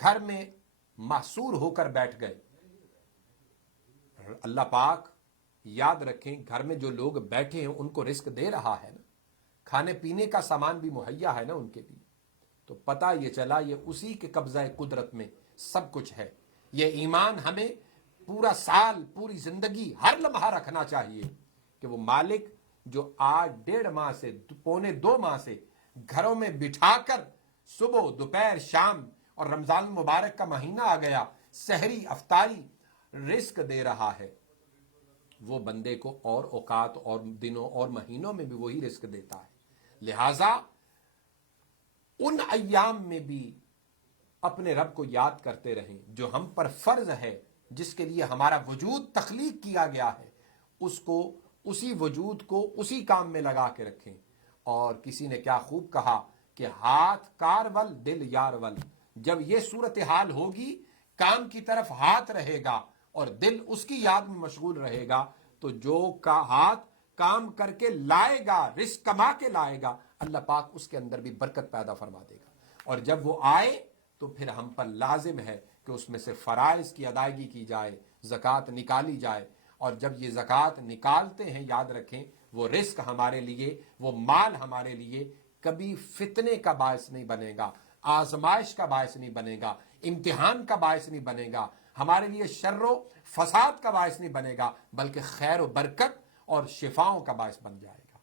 گھر میں محصور ہو کر بیٹھ گئے. اللہ پاک یاد رکھیں گھر میں جو لوگ بیٹھے ہیں ان کو رزق دے رہا ہے نا, کھانے پینے کا سامان بھی مہیا ہے نا ان کے لیے. تو پتہ یہ چلا یہ اسی کے قبضہ قدرت میں سب کچھ ہے. یہ ایمان ہمیں پورا سال, پوری زندگی, ہر لمحہ رکھنا چاہیے کہ وہ مالک جو آج 1.5 ماہ سے 1.25 ماہ سے گھروں میں بٹھا کر صبح دوپہر شام اور رمضان المبارک کا مہینہ آ گیا سحری افطاری رزق دے رہا ہے, وہ بندے کو اور اوقات اور دنوں اور مہینوں میں بھی وہی رزق دیتا ہے. لہذا ان ایام میں بھی اپنے رب کو یاد کرتے رہیں. جو ہم پر فرض ہے, جس کے لیے ہمارا وجود تخلیق کیا گیا ہے, اس کو, اسی وجود کو اسی کام میں لگا کے رکھیں. اور کسی نے کیا خوب کہا کہ ہاتھ کارول دل یارول. جب یہ صورتحال ہوگی, کام کی طرف ہاتھ رہے گا اور دل اس کی یاد میں مشغول رہے گا, تو جو کا ہاتھ کام کر کے لائے گا, رزق کما کے لائے گا, اللہ پاک اس کے اندر بھی برکت پیدا فرما دے گا. اور جب وہ آئے تو پھر ہم پر لازم ہے کہ اس میں سے فرائض کی ادائیگی کی جائے, زکوٰۃ نکالی جائے. اور جب یہ زکوٰۃ نکالتے ہیں یاد رکھیں وہ رزق ہمارے لیے, وہ مال ہمارے لیے کبھی فتنے کا باعث نہیں بنے گا, آزمائش کا باعث نہیں بنے گا, امتحان کا باعث نہیں بنے گا, ہمارے لیے شر و فساد کا باعث نہیں بنے گا, بلکہ خیر و برکت اور شفاؤں کا باعث بن جائے گا.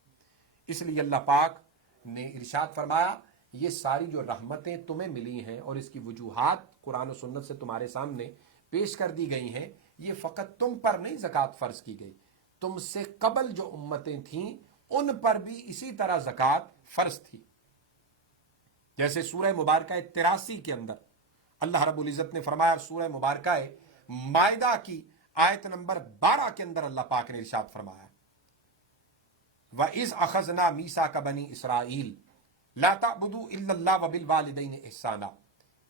اس لیے اللہ پاک نے ارشاد فرمایا یہ ساری جو رحمتیں تمہیں ملی ہیں اور اس کی وجوہات قرآن و سنت سے تمہارے سامنے پیش کر دی گئی ہیں, یہ فقط تم پر نہیں زکوٰۃ فرض کی گئی, تم سے قبل جو امتیں تھیں ان پر بھی اسی طرح زکوٰۃ فرض تھی. جیسے سورہ مبارکہ 83 کے اندر اللہ رب العزت نے فرمایا, سورہ مبارکہ مائدہ کی آیت نمبر 12 کے اندر اللہ پاک نے ارشاد فرمایا وَإِذْ أَخَذْنَا مِيثَاقَ بَنِي إِسْرَائِيلَ لَا تَعْبُدُوا إِلَّا اللَّهَ وَبِالْوَالِدَيْنِ إِحْسَانًا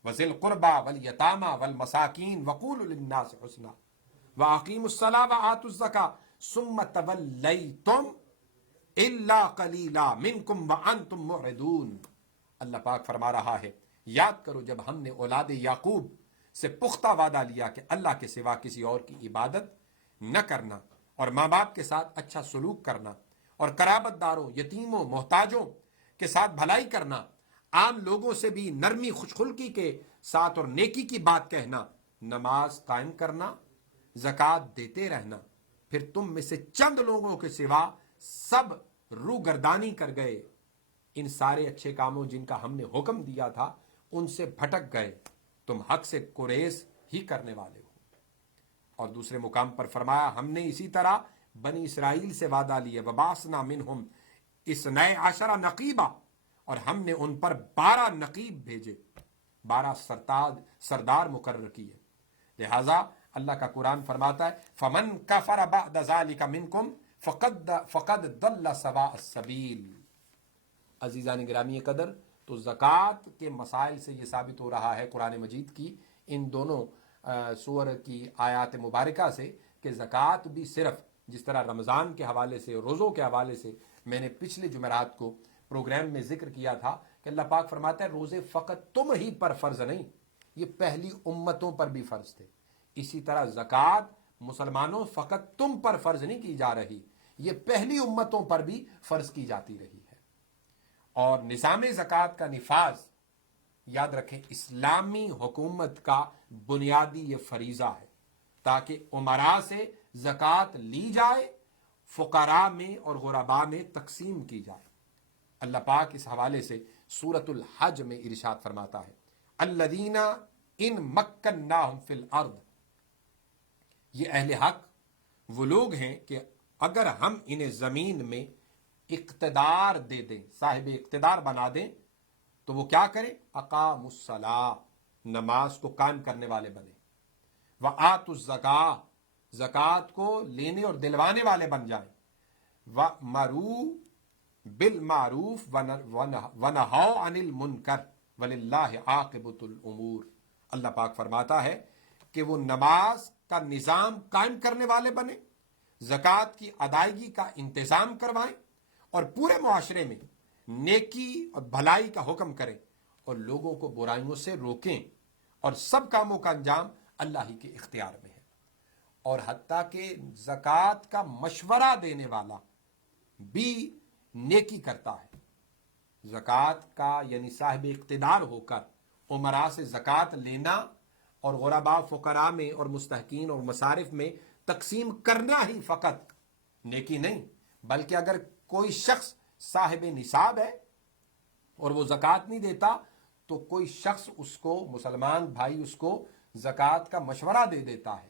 وَذِي الْقُرْبَى وَالْيَتَامَى وَالْمَسَاكِينِ وَقُولُوا لِلنَّاسِ حُسْنًا وَأَقِيمُوا الصَّلَاةَ وَآتُوا الزَّكَاةَ ثُمَّ تَوَلَّيْتُمْ إِلَّا قَلِيلًا مِنْكُمْ وَأَنْتُمْ مُعْرِضُونَ. اللہ پاک فرما رہا ہے یاد کرو جب ہم نے اولاد یعقوب سے پختہ وعدہ لیا کہ اللہ کے سوا کسی اور کی عبادت نہ کرنا, اور ماں باپ کے ساتھ اچھا سلوک کرنا, اور قرابت داروں, یتیموں, محتاجوں کے ساتھ بھلائی کرنا, عام لوگوں سے بھی نرمی خوشخلقی کے ساتھ اور نیکی کی بات کہنا, نماز قائم کرنا, زکوٰۃ دیتے رہنا, پھر تم میں سے چند لوگوں کے سوا سب روگردانی کر گئے, ان سارے اچھے کاموں جن کا ہم نے حکم دیا تھا ان سے بھٹک گئے, تم حق سے گریز ہی کرنے والے ہو. اور دوسرے مقام پر فرمایا ہم نے اسی طرح بنی اسرائیل سے وعدہ لیا وَبَعَثْنَا مِنْهُمْ 12 نقیبا, اور ہم نے ان پر 12 نقیب بھیجے, 12 سردار مقرر کیے. لہذا اللہ کا قرآن فرماتا ہے فَمَنْ كَفَرَ بَعْدَ ذَلِكَ مِنْكُمْ فَقَدْ ضَلَّ سَوَاءَ السَّبِيلِ. عزیزان گرامی قدر, تو زکوٰۃ کے مسائل سے یہ ثابت ہو رہا ہے قرآن مجید کی ان دونوں سور کی آیات مبارکہ سے کہ زکوٰۃ بھی صرف جس طرح رمضان کے حوالے سے, روزوں کے حوالے سے میں نے پچھلے جمعرات کو پروگرام میں ذکر کیا تھا کہ اللہ پاک فرماتا ہے روزے فقط تم ہی پر فرض نہیں, یہ پہلی امتوں پر بھی فرض تھے. اسی طرح زکوٰۃ مسلمانوں فقط تم پر فرض نہیں کی جا رہی, یہ پہلی امتوں پر بھی فرض کی جاتی رہی ہے. اور نظام زکوٰۃ کا نفاذ یاد رکھیں اسلامی حکومت کا بنیادی یہ فریضہ ہے تاکہ امراء سے زکوٰۃ لی جائے, فقراء میں اور غرباء میں تقسیم کی جائے. اللہ پاک اس حوالے سے سورۃ الحج میں ارشاد فرماتا ہے الذین ان مکناہم فی الارض, یہ اہل حق وہ لوگ ہیں کہ اگر ہم انہیں زمین میں اقتدار دے دیں, صاحب اقتدار بنا دیں, تو وہ کیا کریں اقاموا الصلاۃ, نماز کو قائم کرنے والے بنے, وآتوا الزکاۃ, زکوٰۃ کو لینے اور دلوانے والے بن جائیں, وَأْمَرُوا بِالْمَعْرُوفِ وَنَهَوْا عَنِ الْمُنْكَرِ وَلِلَّهِ عَاقِبَةُ الْأُمُورِ. اللہ پاک فرماتا ہے کہ وہ نماز کا نظام قائم کرنے والے بنے, زکوٰۃ کی ادائیگی کا انتظام کروائیں, اور پورے معاشرے میں نیکی اور بھلائی کا حکم کریں, اور لوگوں کو برائیوں سے روکیں, اور سب کاموں کا انجام اللہ ہی کے اختیار میں ہے. اور حتیٰ کہ زکوٰۃ کا مشورہ دینے والا بھی نیکی کرتا ہے. زکوٰۃ کا یعنی صاحب اقتدار ہو کر عمراء سے زکوٰۃ لینا اور غرباء فقراء میں اور مستحقین اور مصارف میں تقسیم کرنا ہی فقط نیکی نہیں، بلکہ اگر کوئی شخص صاحب نصاب ہے اور وہ زکوٰۃ نہیں دیتا تو کوئی شخص اس کو، مسلمان بھائی اس کو زکوٰۃ کا مشورہ دے دیتا ہے،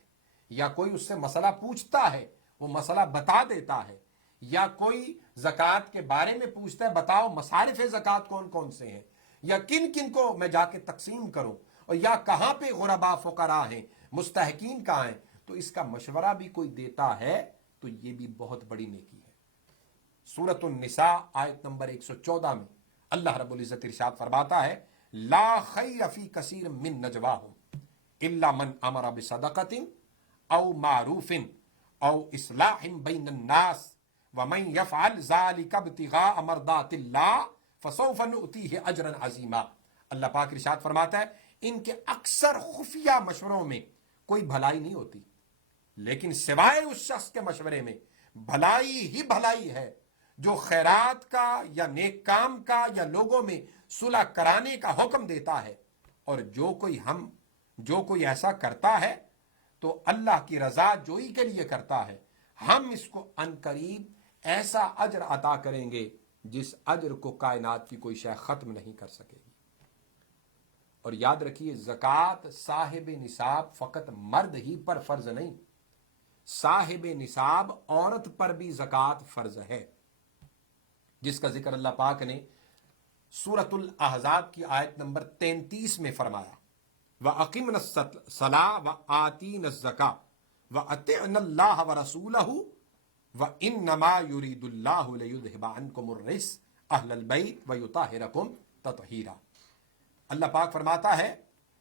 یا کوئی اس سے مسئلہ پوچھتا ہے وہ مسئلہ بتا دیتا ہے، یا کوئی زکوٰۃ کے بارے میں پوچھتا ہے بتاؤ مصارف زکوٰۃ کون کون سے ہیں، یا کن کن کو میں جا کے تقسیم کروں، اور یا کہاں پہ غرباء فقراء ہیں، مستحقین کہاں ہیں، تو اس کا مشورہ بھی کوئی دیتا ہے تو یہ بھی بہت بڑی نیکی ہے. سورۃ النساء آیت نمبر 114 میں اللہ رب العزت ارشاد فرماتا ہے لا خیر فی کثیر من نجواہم الا من امر بصدقۃ او معروف او اصلاح بین الناس ومن یفعل ذلک ابتغاء مرضات اللہ فسوف نؤتیہ اجرا عظیما. اللہ پاک ارشاد فرماتا ہے ان کے اکثر خفیہ مشوروں میں کوئی بھلائی نہیں ہوتی، لیکن سوائے اس شخص کے مشورے میں بھلائی ہی بھلائی ہے جو خیرات کا یا نیک کام کا یا لوگوں میں صلح کرانے کا حکم دیتا ہے. اور جو کوئی ایسا کرتا ہے تو اللہ کی رضا جوئی کے لیے کرتا ہے، ہم اس کو عنقریب ایسا اجر عطا کریں گے جس اجر کو کائنات کی کوئی شے ختم نہیں کر سکے گی. اور یاد رکھیے زکوٰۃ صاحب نصاب فقط مرد ہی پر فرض نہیں، صاحب نصاب عورت پر بھی زکوٰۃ فرض ہے، جس کا ذکر اللہ پاک نے سورۃ الاحزاب کی آیت نمبر 33 میں فرمایا وَأَقِمْنَا الصَّلَاةَ وَآتِينَا الزَّكَاةَ وَأَطِعْنَا اللَّهَ وَرَسُولَهُ وَإِنَّمَا يُرِيدُ اللَّهُ لِيُذْهِبَ عَنْكُمُ الرِّجْسَ أَهْلَ الْبَيْتِ وَيُطَهِّرَكُمْ تَطْهِيرًا. اللہ پاک فرماتا ہے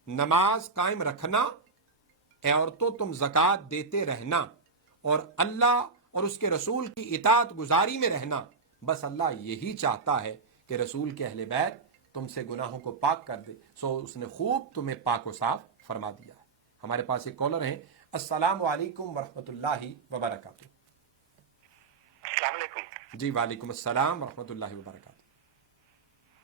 نماز قائم رکھنا، اے عورتوں تم زکوٰۃ دیتے رہنا، اور اللہ اور اس کے رسول کی اطاعت گزاری میں رہنا. بس اللہ یہی چاہتا ہے کہ رسول کے اہل بیت تم سے گناہوں کو پاک کر دے، سو اس نے خوب تمہیں پاک و صاف فرما دیا ہے. ہمارے پاس ایک کالر ہیں. السلام علیکم ورحمۃ اللہ وبرکاتہ. السلام علیکم. جی وعلیکم السلام ورحمۃ اللہ وبرکاتہ.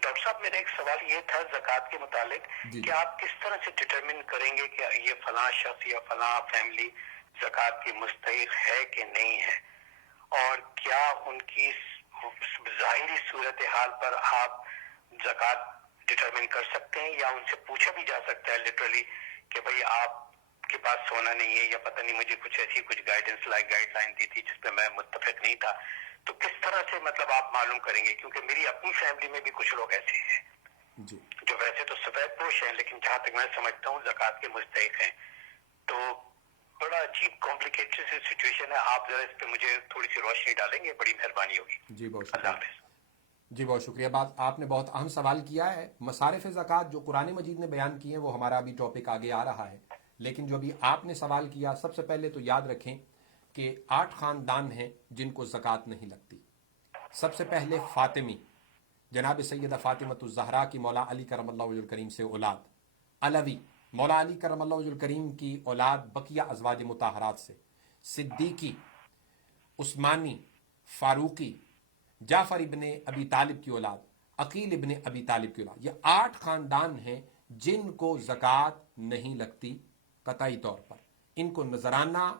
ڈاکٹر صاحب میرا ایک سوال یہ تھا زکوٰۃ کے متعلق جی. کہ آپ کس طرح سے ڈٹرمن کریں گے کہ یہ فلاں شخص یا فلاں فیملی زکوٰۃ کی مستحق ہے کہ نہیں ہے، اور کیا ان کی ظاہری صورتحال پر آپ زکوٰۃ ڈٹرمن کر سکتے ہیں، یا ان سے پوچھا بھی جا سکتا ہے لٹرلی کہ بھئی آپ کے پاس سونا نہیں ہے، یا پتہ نہیں مجھے کچھ گائیڈنس گائیڈ لائن دی تھی جس پہ میں متفق نہیں تھا، تو کس طرح سے مطلب آپ معلوم کریں گے؟ کیونکہ میری اپنی فیملی میں بھی کچھ لوگ ایسے ہیں جی. جو ویسے تو سفید پوش ہیں لیکن جہاں تک میں سمجھتا ہوں زکوٰۃ کے مستحق ہیں. تو بڑا عجیب کمپلیکیٹڈ سی سچویشن ہے. آپ ذرا اس پہ مجھے تھوڑی سی روشنی ڈالیں گے، بڑی مہربانی ہوگی. جی بہت اللہ شکریہ. حافظ. جی بہت شکریہ. آپ نے بہت اہم سوال کیا ہے. مصارف زکوٰۃ جو قرآن مجید نے بیان کی ہیں وہ ہمارا ابھی ٹاپک آگے آ رہا ہے، لیکن جو ابھی آپ نے سوال کیا، سب سے پہلے تو یاد رکھیں کہ 8 خاندان ہیں جن کو زکوٰۃ نہیں لگتی. سب سے پہلے فاطمی، جناب سیدہ فاطمۃ الزہرا کی مولا علی کرم اللہ وجہ الکریم سے اولاد، علوی مولا علی کرم اللہ وجہ الکریم کی اولاد بقیہ ازواج مطہرات سے، صدیقی، عثمانی، فاروقی، جعفر ابن ابی طالب کی اولاد، عقیل ابن ابی طالب کی اولاد. یہ 8 خاندان ہیں جن کو زکوٰۃ نہیں لگتی قطعی طور پر. ان کو نذرانہ،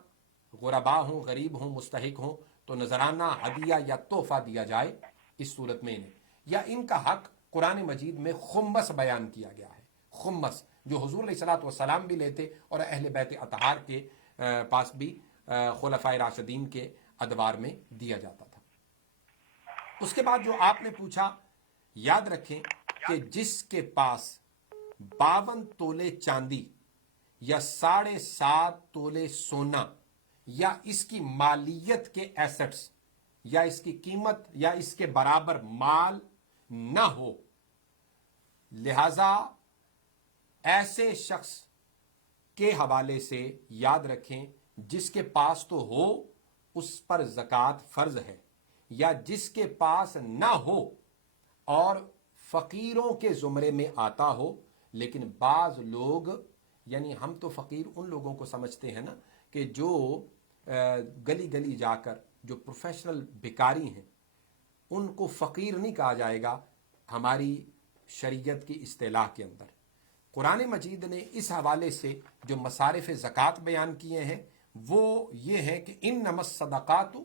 غربا ہوں، غریب ہوں، مستحق ہوں، تو نذرانہ ہدیہ یا تحفہ دیا جائے اس صورت میں انہیں، یا ان کا حق قرآن مجید میں خمس بیان کیا گیا ہے. خمس جو حضور علیہ الصلوۃ والسلام بھی لیتے اور اہل بیت اطہار کے پاس بھی خلفائے راشدین کے ادوار میں دیا جاتا تھا. اس کے بعد جو آپ نے پوچھا، یاد رکھیں کہ جس کے پاس 52 تولے چاندی یا 7.5 تولے سونا یا اس کی مالیت کے ایسٹس یا اس کی قیمت یا اس کے برابر مال نہ ہو، لہذا ایسے شخص کے حوالے سے یاد رکھیں جس کے پاس تو ہو اس پر زکوٰۃ فرض ہے، یا جس کے پاس نہ ہو اور فقیروں کے زمرے میں آتا ہو، لیکن بعض لوگ یعنی ہم تو فقیر ان لوگوں کو سمجھتے ہیں نا کہ جو گلی گلی جا کر جو پروفیشنل بھکاری ہیں ان کو فقیر نہیں کہا جائے گا ہماری شریعت کی اصطلاح کے اندر. قرآن مجید نے اس حوالے سے جو مصارف زکوٰۃ بیان کیے ہیں وہ یہ ہے کہ انما الصدقات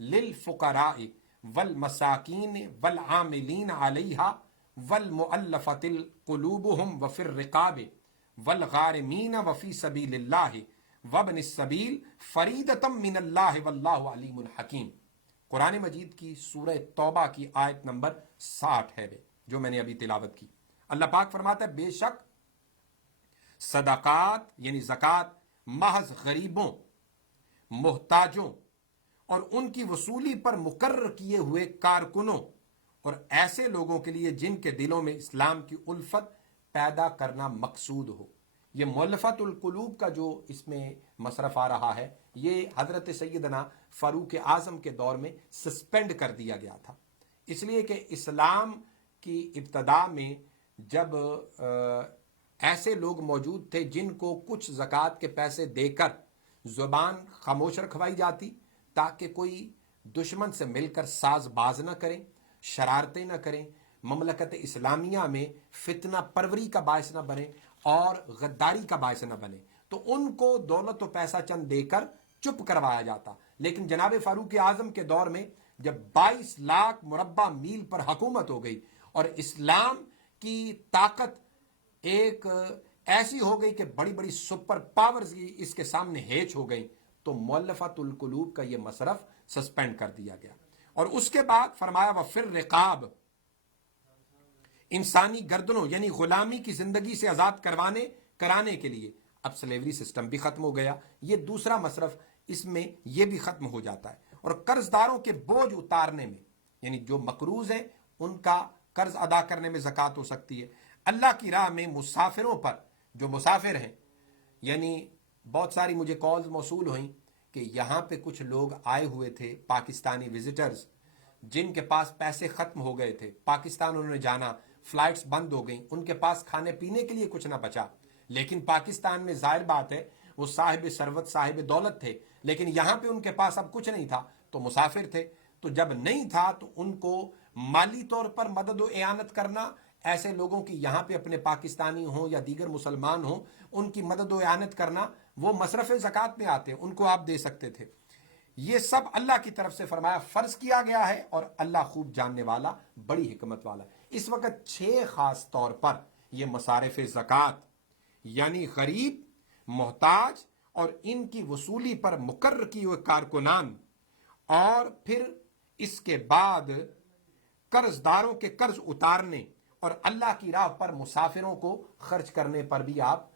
للفقراء والمساکین والعاملین علیہا والمؤلفۃ قلوبہم وفی الرقاب والغارمین وفی سبیل اللہ وابن السبیل فریدۃ من اللہ واللہ علیم حکیم. قرآن مجید کی سورہ توبہ کی آیت نمبر 60 ہے جو میں نے ابھی تلاوت کی. اللہ پاک فرماتا ہے بے شک صدقات یعنی زکوٰۃ محض غریبوں، محتاجوں اور ان کی وصولی پر مقرر کیے ہوئے کارکنوں اور ایسے لوگوں کے لیے جن کے دلوں میں اسلام کی الفت پیدا کرنا مقصود ہو. یہ مؤلفۃ القلوب کا جو اس میں مصرف آ رہا ہے یہ حضرت سیدنا فاروق اعظم کے دور میں سسپینڈ کر دیا گیا تھا، اس لیے کہ اسلام کی ابتدا میں جب ایسے لوگ موجود تھے جن کو کچھ زکوٰۃ کے پیسے دے کر زبان خاموش رکھوائی جاتی تاکہ کوئی دشمن سے مل کر ساز باز نہ کریں، شرارتیں نہ کریں، مملکت اسلامیہ میں فتنہ پروری کا باعث نہ بنے اور غداری کا باعث نہ بنے، تو ان کو دولت و پیسہ چند دے کر چپ کروایا جاتا. لیکن جناب فاروق اعظم کے دور میں جب 22 لاکھ مربع میل پر حکومت ہو گئی اور اسلام کی طاقت ایک ایسی ہو گئی کہ بڑی بڑی سپر پاورز اس کے سامنے ہیچ ہو گئی، تو مؤلفۃ القلوب کا یہ مصرف سسپینڈ کر دیا گیا. اور اس کے بعد فرمایا وفر رقاب، انسانی گردنوں یعنی غلامی کی زندگی سے آزاد کرانے کے لیے. اب سلیوری سسٹم بھی ختم ہو گیا، یہ دوسرا مصرف اس میں یہ بھی ختم ہو جاتا ہے. اور قرض داروں کے بوجھ اتارنے میں یعنی جو مقروض ہیں ان کا قرض ادا کرنے میں زکوٰۃ ہو سکتی ہے. اللہ کی راہ میں مسافروں پر، جو مسافر ہیں، یعنی بہت ساری مجھے کالز موصول ہوئیں کہ یہاں پہ کچھ لوگ آئے ہوئے تھے پاکستانی وزٹرز جن کے پاس پیسے ختم ہو گئے تھے، پاکستان انہوں نے جانا، فلائٹس بند ہو گئیں، ان کے پاس کھانے پینے کے لیے کچھ نہ بچا. لیکن پاکستان میں ظاہر بات ہے وہ صاحب ثروت صاحب دولت تھے، لیکن یہاں پہ ان کے پاس اب کچھ نہیں تھا تو مسافر تھے. تو جب نہیں تھا تو ان کو مالی طور پر مدد و اعانت کرنا، ایسے لوگوں کی یہاں پہ اپنے پاکستانی ہوں یا دیگر مسلمان ہوں ان کی مدد و اعانت کرنا، وہ مصرف زکوٰۃ میں آتے ہیں، ان کو آپ دے سکتے تھے. یہ سب اللہ کی طرف سے فرمایا فرض کیا گیا ہے اور اللہ خوب جاننے والا، بڑی حکمت والا. اس وقت 6 خاص طور پر یہ مصارف زکوٰۃ یعنی غریب، محتاج اور ان کی وصولی پر مقرر کیے ہوئے کارکنان، اور پھر اس کے بعد قرض داروں کے قرض اتارنے اور اللہ کی راہ پر مسافروں کو خرچ کرنے پر بھی آپ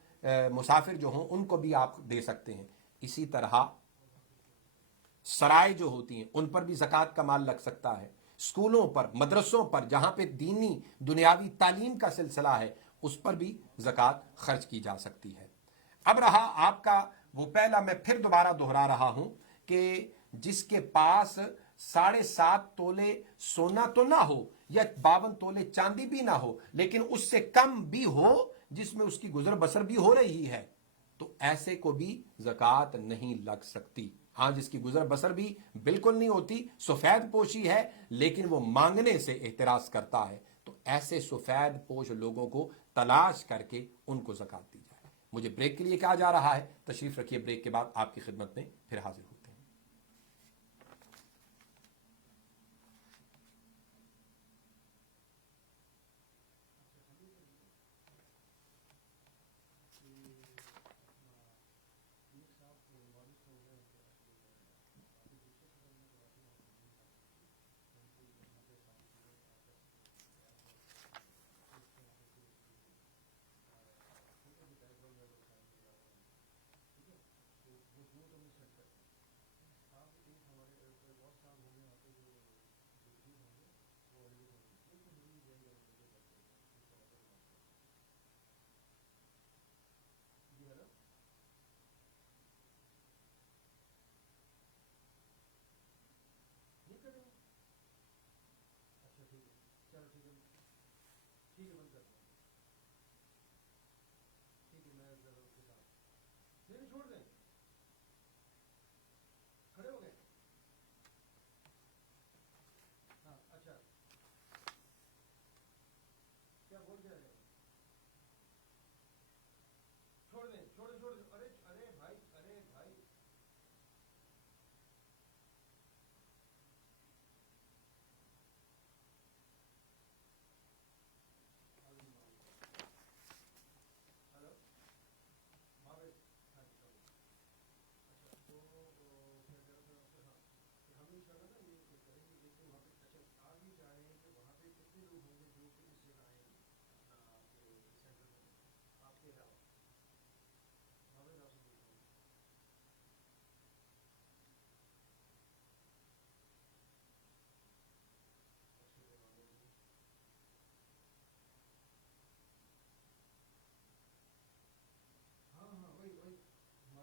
مسافر جو ہوں ان کو بھی آپ دے سکتے ہیں. اسی طرح سرائے جو ہوتی ہیں ان پر بھی زکوٰۃ کا مال لگ سکتا ہے. اسکولوں پر، مدرسوں پر جہاں پہ دینی دنیاوی تعلیم کا سلسلہ ہے اس پر بھی زکوٰۃ خرچ کی جا سکتی ہے. اب رہا آپ کا وہ پہلا، میں پھر دوبارہ دہرا رہا ہوں کہ جس کے پاس 7.5 تولے سونا تو نہ ہو یا 52 تولے چاندی بھی نہ ہو لیکن اس سے کم بھی ہو جس میں اس کی گزر بسر بھی ہو رہی ہے، تو ایسے کو بھی زکوٰۃ نہیں لگ سکتی. ہاں جس کی گزر بسر بھی بالکل نہیں ہوتی، سفید پوشی ہے لیکن وہ مانگنے سے احتراز کرتا ہے، تو ایسے سفید پوش لوگوں کو تلاش کر کے ان کو زکوٰۃ دی جائے. مجھے بریک کے لیے کہا جا رہا ہے، تشریف رکھیے، بریک کے بعد آپ کی خدمت میں پھر حاضر ہوتے ہیں.